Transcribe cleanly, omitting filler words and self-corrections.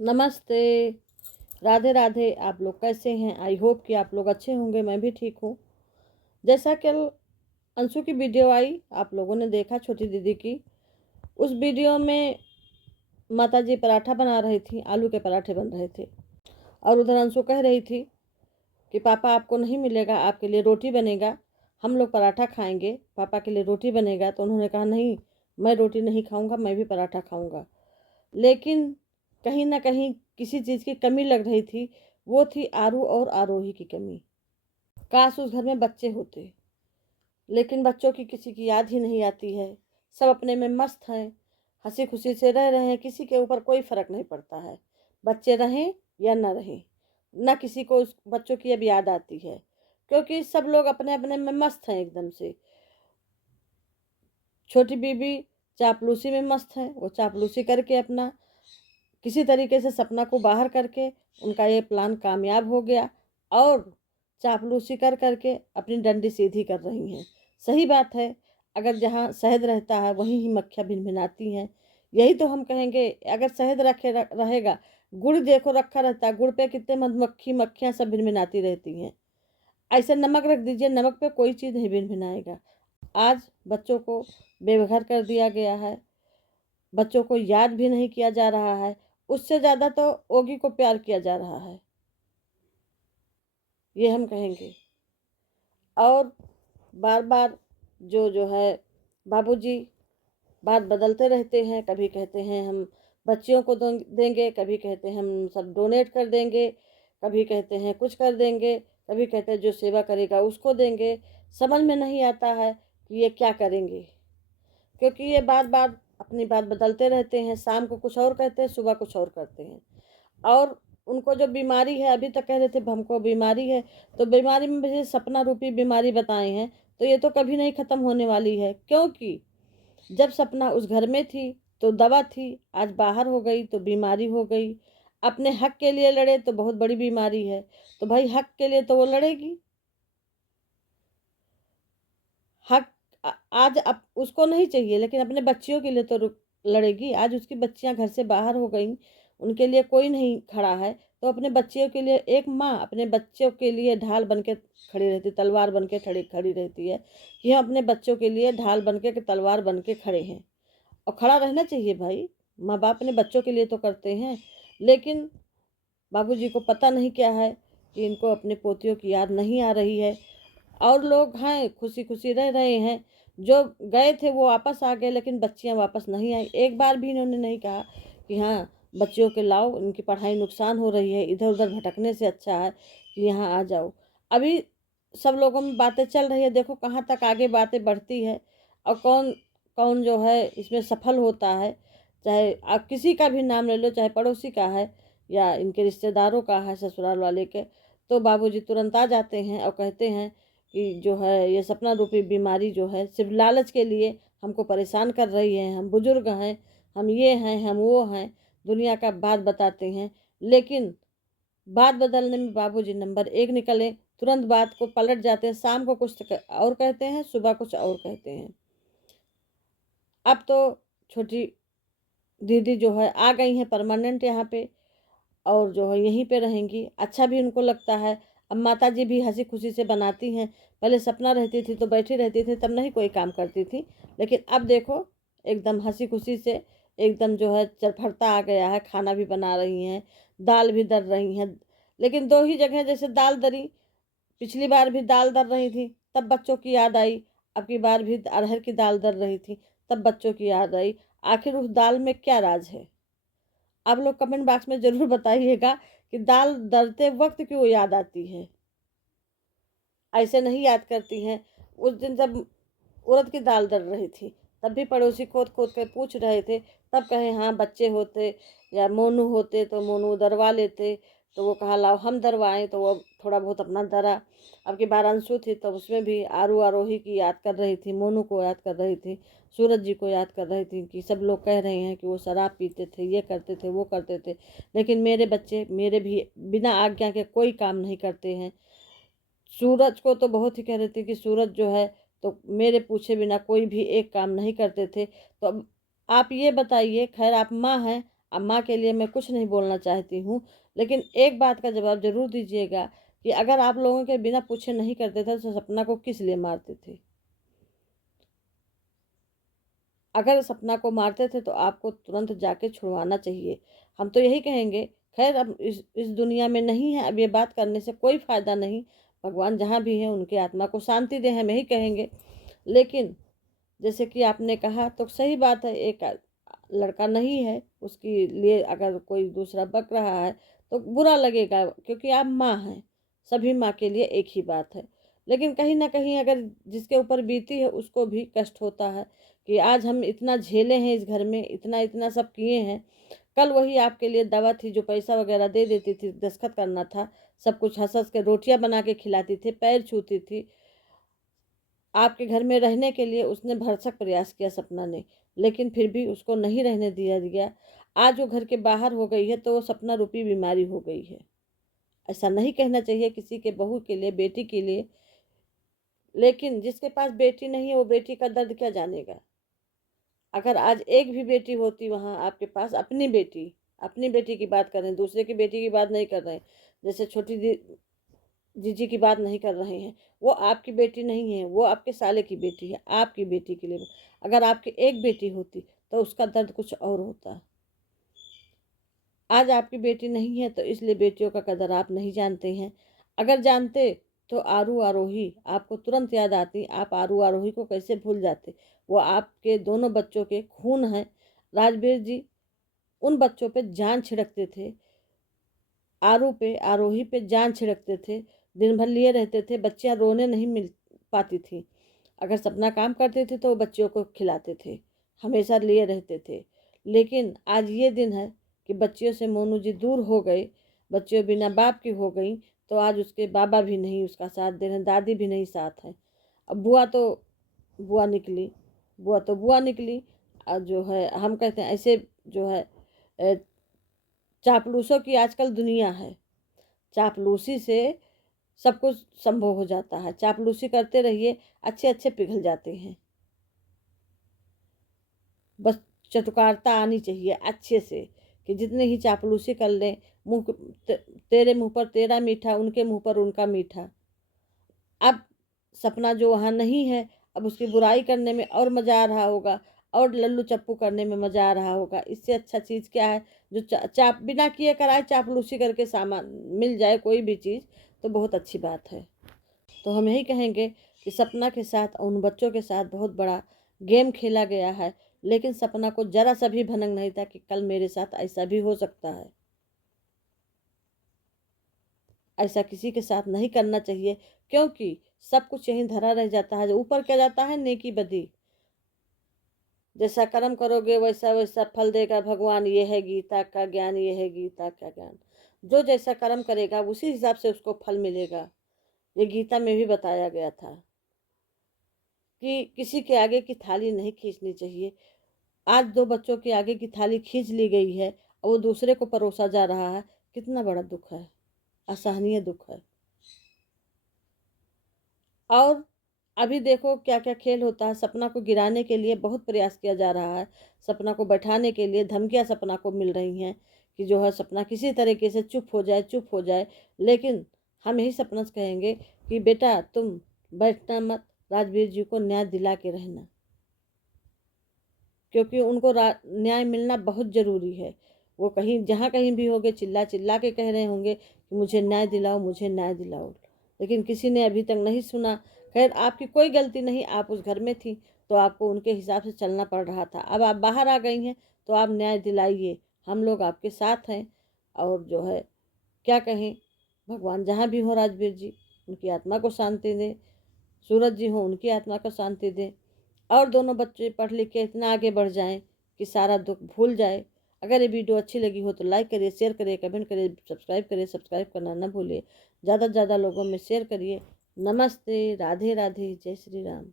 नमस्ते। राधे राधे। आप लोग कैसे हैं? आई होप कि आप लोग अच्छे होंगे। मैं भी ठीक हूँ। जैसा कल अंशु की वीडियो आई, आप लोगों ने देखा, छोटी दीदी की। उस वीडियो में माताजी पराठा बना रही थी, आलू के पराठे बन रहे थे और उधर अंशु कह रही थी कि पापा आपको नहीं मिलेगा, आपके लिए रोटी बनेगा, हम लोग पराठा खाएंगे, पापा के लिए रोटी बनेगा। तो उन्होंने कहा नहीं, मैं रोटी नहीं खाऊंगा, मैं भी पराठा खाऊंगा। लेकिन कहीं ना कहीं किसी चीज़ की कमी लग रही थी। वो थी आरू और आरोही की कमी। काश उस घर में बच्चे होते, लेकिन बच्चों की किसी की याद ही नहीं आती है। सब अपने में मस्त हैं, हंसी खुशी से रह रहे हैं, किसी के ऊपर कोई फर्क नहीं पड़ता है। बच्चे रहें या न रहें, न किसी को उस बच्चों की अब याद आती है, क्योंकि सब लोग अपने अपने में मस्त हैं एकदम से। छोटी बीबी चापलूसी में मस्त है, वो चापलूसी करके अपना किसी तरीके से सपना को बाहर करके उनका ये प्लान कामयाब हो गया और चापलूसी कर करके अपनी डंडी सीधी कर रही हैं। सही बात है, अगर जहाँ शहद रहता है वहीं ही मक्खियाँ भिनभिनाती हैं। यही तो हम कहेंगे, अगर शहद रहेगा, गुड़ देखो रखा रहता है, गुड़ पे कितने मधुमक्खी मक्खियाँ सब भिनभिनाती रहती हैं। ऐसे नमक रख दीजिए, नमक पे कोई चीज़ नहीं भिनभिनाएगा। आज बच्चों को बेघर कर दिया गया है, बच्चों को याद भी नहीं किया जा रहा है। उससे ज़्यादा तो ओगी को प्यार किया जा रहा है, ये हम कहेंगे। और बार बार जो जो है बाबूजी बात बदलते रहते हैं। कभी कहते हैं हम बच्चियों को देंगे, कभी कहते हैं हम सब डोनेट कर देंगे, कभी कहते हैं कुछ कर देंगे, कभी कहते हैं जो सेवा करेगा उसको देंगे। समझ में नहीं आता है कि ये क्या करेंगे, क्योंकि ये बार बार अपनी बात बदलते रहते हैं। शाम को कुछ और कहते हैं, सुबह कुछ और करते हैं। और उनको जो बीमारी है, अभी तक कह रहे थे हमको बीमारी है, तो बीमारी में मुझे सपना रूपी बीमारी बताए हैं, तो ये तो कभी नहीं ख़त्म होने वाली है। क्योंकि जब सपना उस घर में थी तो दवा थी, आज बाहर हो गई तो बीमारी हो गई। अपने हक के लिए लड़े तो बहुत बड़ी बीमारी है, तो भाई हक के लिए तो वो लड़ेगी। हक आज उसको नहीं चाहिए, लेकिन अपने बच्चियों के लिए तो लड़ेगी। आज उसकी बच्चियां घर से बाहर हो गई, उनके लिए कोई नहीं खड़ा है, तो अपने बच्चियों के लिए एक माँ अपने बच्चों के लिए ढाल बन के खड़ी रहती, तलवार बन के खड़ी रहती है कि हम अपने बच्चों के लिए ढाल बन के तलवार बन के खड़े हैं। और खड़ा रहना चाहिए भाई। माँ बाप अपने बच्चों के लिए तो करते हैं, लेकिन बाबूजी को पता नहीं क्या है कि इनको अपने पोतियों की याद नहीं आ रही है। और लोग हैं खुशी खुशी रह रहे हैं, जो गए थे वो वापस आ गए, लेकिन बच्चियां वापस नहीं आई। एक बार भी इन्होंने नहीं कहा कि हाँ बच्चियों के लाओ, इनकी पढ़ाई नुकसान हो रही है, इधर उधर भटकने से अच्छा है कि यहाँ आ जाओ। अभी सब लोगों में बातें चल रही है, देखो कहाँ तक आगे बातें बढ़ती है और कौन कौन जो है इसमें सफल होता है। चाहे आप किसी का भी नाम ले लो, चाहे पड़ोसी का है या इनके रिश्तेदारों का है, ससुराल वाले के, तो बाबूजी तुरंत आ जाते हैं और कहते हैं कि जो है ये सपना रूपी बीमारी जो है सिर्फ लालच के लिए हमको परेशान कर रही है। हम बुजुर्ग हैं, हम ये हैं, हम वो हैं, दुनिया का बात बताते हैं, लेकिन बात बदलने में बाबूजी नंबर एक निकले। तुरंत बात को पलट जाते हैं, शाम को कुछ और कहते हैं, सुबह कुछ और कहते हैं। अब तो छोटी दीदी जो है आ गई हैं परमानेंट यहाँ पे, और जो है यहीं पे रहेंगी। अच्छा भी उनको लगता है। अब माता जी भी हंसी खुशी से बनाती हैं। पहले सपना रहती थी तो बैठी रहती थी, तब नहीं कोई काम करती थी, लेकिन अब देखो एकदम हंसी खुशी से एकदम जो है चरफरता आ गया है। खाना भी बना रही हैं, दाल भी दर रही हैं, लेकिन दो ही जगह जैसे दाल दरी। पिछली बार भी दाल दर रही थी, तब बच्चों की याद आई। अब की बार भी अरहर की दाल दर रही थी, तब बच्चों की याद आई। आखिर उस दाल में क्या राज है? आप लोग कमेंट बॉक्स में ज़रूर बताइएगा कि दाल दलते वक्त क्यों याद आती है, ऐसे नहीं याद करती हैं। उस दिन जब उड़द की दाल दल रही थी, तब भी पड़ोसी खोद खोद कर पूछ रहे थे, तब कहे हाँ बच्चे होते या मोनू होते तो मोनू दरवा लेते, तो वो कहा लाओ हम दरवाएं, तो वो थोड़ा बहुत अपना दरा। अब की बार अंशु थी तो उसमें भी आरू आरोही की याद कर रही थी, मोनू को याद कर रही थी, सूरज जी को याद कर रही थी कि सब लोग कह रहे हैं कि वो शराब पीते थे, ये करते थे, वो करते थे, लेकिन मेरे बच्चे मेरे भी बिना आज्ञा के कोई काम नहीं करते हैं। सूरज को तो बहुत ही कह रही थी कि सूरज जो है तो मेरे पूछे बिना कोई भी एक काम नहीं करते थे। तो अब आप ये बताइए, खैर आप माँ हैं, अब माँ के लिए मैं कुछ नहीं बोलना चाहती हूँ, लेकिन एक बात का जवाब ज़रूर दीजिएगा कि अगर आप लोगों के बिना पूछे नहीं करते थे तो सपना को किस लिए मारते थे? अगर सपना को मारते थे तो आपको तुरंत जाके छुड़वाना चाहिए। हम तो यही कहेंगे, खैर अब इस दुनिया में नहीं है, अब ये बात करने से कोई फ़ायदा नहीं। भगवान जहाँ भी हैं उनकी आत्मा को शांति दें, हम यही कहेंगे। लेकिन जैसे कि आपने कहा तो सही बात है, एक लड़का नहीं है, उसके लिए अगर कोई दूसरा बक रहा है तो बुरा लगेगा, क्योंकि आप माँ हैं, सभी माँ के लिए एक ही बात है। लेकिन कहीं न कहीं अगर जिसके ऊपर बीती है उसको भी कष्ट होता है कि आज हम इतना झेले हैं इस घर में, इतना सब किए हैं। कल वही आपके लिए दवा थी जो पैसा वगैरह दे देती थी, दस्तखत करना था, सब कुछ हँस-हँस के रोटियाँ बना के खिलाती थी, पैर छूती थी। आपके घर में रहने के लिए उसने भरसक प्रयास किया सपना ने, लेकिन फिर भी उसको नहीं रहने दिया गया। आज वो घर के बाहर हो गई है तो वो सपना रूपी बीमारी हो गई है। ऐसा नहीं कहना चाहिए किसी के बहू के लिए, बेटी के लिए, लेकिन जिसके पास बेटी नहीं है वो बेटी का दर्द क्या जानेगा। अगर आज एक भी बेटी होती वहाँ आपके पास, अपनी बेटी की बात कर रहे हैं, दूसरे की बेटी की बात नहीं कर रहे हैं, जैसे छोटी जीजी की बात नहीं कर रहे हैं, वो आपकी बेटी नहीं है, वो आपके साले की बेटी है, आपकी बेटी के लिए। अगर आपकी एक बेटी होती तो उसका दर्द कुछ और होता। आज आपकी बेटी नहीं है तो इसलिए बेटियों का कदर आप नहीं जानते हैं। अगर जानते तो आरू आरोही आपको तुरंत याद आती, आप आरू आरोही को कैसे भूल जाते? वो आपके दोनों बच्चों के खून हैं। राजवीर जी उन बच्चों पे जान छिड़कते थे, आरू पे, आरोही पे जान छिड़कते थे, दिन भर लिए रहते थे, बच्चियां रोने नहीं मिल पाती थी। अगर सपना काम करते थे तो वो बच्चियों को खिलाते थे, हमेशा लिए रहते थे। लेकिन आज ये दिन है कि बच्चियों से मोनू जी दूर हो गए, बच्चियों बिना बाप की हो गई, तो आज उसके बाबा भी नहीं उसका साथ दे रहे, दादी भी नहीं साथ है। अब बुआ निकली, बुआ निकली। और जो है हम कहते हैं ऐसे जो है चापलूसों की आजकल दुनिया है। चापलूसी से सब कुछ संभव हो जाता है, चापलूसी करते रहिए, अच्छे अच्छे पिघल जाते हैं। बस चटुकारता आनी चाहिए अच्छे से, कि जितने ही चापलूसी कर लें, तेरे मुंह पर तेरा मीठा, उनके मुंह पर उनका मीठा। अब सपना जो वहाँ नहीं है, अब उसकी बुराई करने में और मज़ा आ रहा होगा, और लल्लू चप्पू करने में मज़ा आ रहा होगा। इससे अच्छा चीज़ क्या है? जो चाप बिना किए कराए चापलूसी करके सामान मिल जाए कोई भी चीज़, तो बहुत अच्छी बात है। तो हम यही कहेंगे कि सपना के साथ उन बच्चों के साथ बहुत बड़ा गेम खेला गया है, लेकिन सपना को ज़रा सा भी भनक नहीं था कि कल मेरे साथ ऐसा भी हो सकता है। ऐसा किसी के साथ नहीं करना चाहिए, क्योंकि सब कुछ यहीं धरा रह जाता है, जो ऊपर क्या जाता है नेकी बदी। जैसा कर्म करोगे वैसा वैसा फल देगा भगवान, ये है गीता का ज्ञान, ये है गीता का ज्ञान। जो जैसा कर्म करेगा उसी हिसाब से उसको फल मिलेगा। ये गीता में भी बताया गया था कि किसी के आगे की थाली नहीं खींचनी चाहिए। आज दो बच्चों के आगे की थाली खींच ली गई है और वो दूसरे को परोसा जा रहा है, कितना बड़ा दुख है, असहनीय दुख है। और अभी देखो क्या क्या खेल होता है, सपना को गिराने के लिए बहुत प्रयास किया जा रहा है, सपना को बैठाने के लिए धमकियां सपना को मिल रही हैं कि जो है सपना किसी तरीके से चुप हो जाए, चुप हो जाए। लेकिन हम यही सपना से कहेंगे कि बेटा तुम बैठना मत, राजवीर जी को न्याय दिला के रहना, क्योंकि उनको न्याय मिलना बहुत ज़रूरी है। वो कहीं जहाँ कहीं भी होंगे चिल्ला चिल्ला के कह रहे होंगे कि मुझे न्याय दिलाओ, मुझे न्याय दिलाओ, लेकिन किसी ने अभी तक नहीं सुना। खैर आपकी कोई गलती नहीं, आप उस घर में थी तो आपको उनके हिसाब से चलना पड़ रहा था। अब आप बाहर आ गई हैं तो आप न्याय दिलाइए, हम लोग आपके साथ हैं। और जो है क्या कहें, भगवान जहाँ भी हो राजवीर जी उनकी आत्मा को शांति दें, सूरज जी हो उनकी आत्मा को शांति दें, और दोनों बच्चे पढ़ लिख के इतना आगे बढ़ जाएं कि सारा दुख भूल जाए। अगर ये वीडियो अच्छी लगी हो तो लाइक करिए, शेयर करिए, कमेंट करिए, सब्सक्राइब करिए, सब्सक्राइब करना ना भूलिए। ज़्यादा से ज़्यादा लोगों में शेयर करिए। नमस्ते, राधे राधे, जय श्री राम।